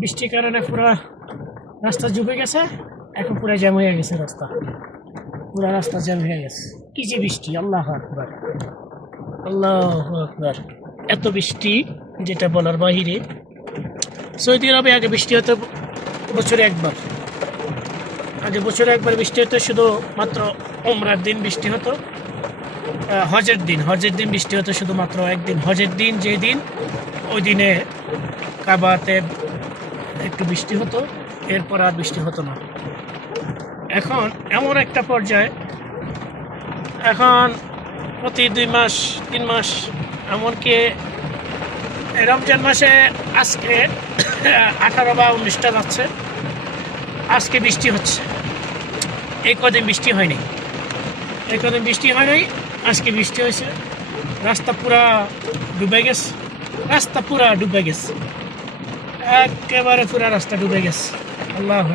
বৃষ্টির কারণে পুরা রাস্তা ডুবে গেছে, এখন পুরো জ্যাম হয়ে গেছে রাস্তা, পুরা রাস্তা জ্যাম হয়ে গেছে। কি যে বৃষ্টি, আল্লাহু আকবার, আল্লাহু আকবার, এত বৃষ্টি যেটা বলার বাহিরে। সৌদি আরবে আগে বৃষ্টি হতো বছরে একবার, আগে বছরে একবার বৃষ্টি হতো, শুধু মাত্র উমরার দিন বৃষ্টি হতো, হজের দিন বৃষ্টি হতো শুধুমাত্র একদিন, হজের দিন যেদিন, ওই দিনে কাবাতে একটু বৃষ্টি হতো, এরপর আর বৃষ্টি হতো না। এখন এমন একটা পর্যায়ে, এখন প্রতি 2 মাস 3 মাস, এমনকি রমজান মাসে আজকে 18 বা 19টা যাচ্ছে, আজকে বৃষ্টি হচ্ছে। এই কদিন বৃষ্টি হয়নি, আজকে বৃষ্টি হয়েছে। রাস্তা পুরা ডুবে গেছে, একেবারে পুরা রাস্তা ডুবে গেছে। আল্লাহ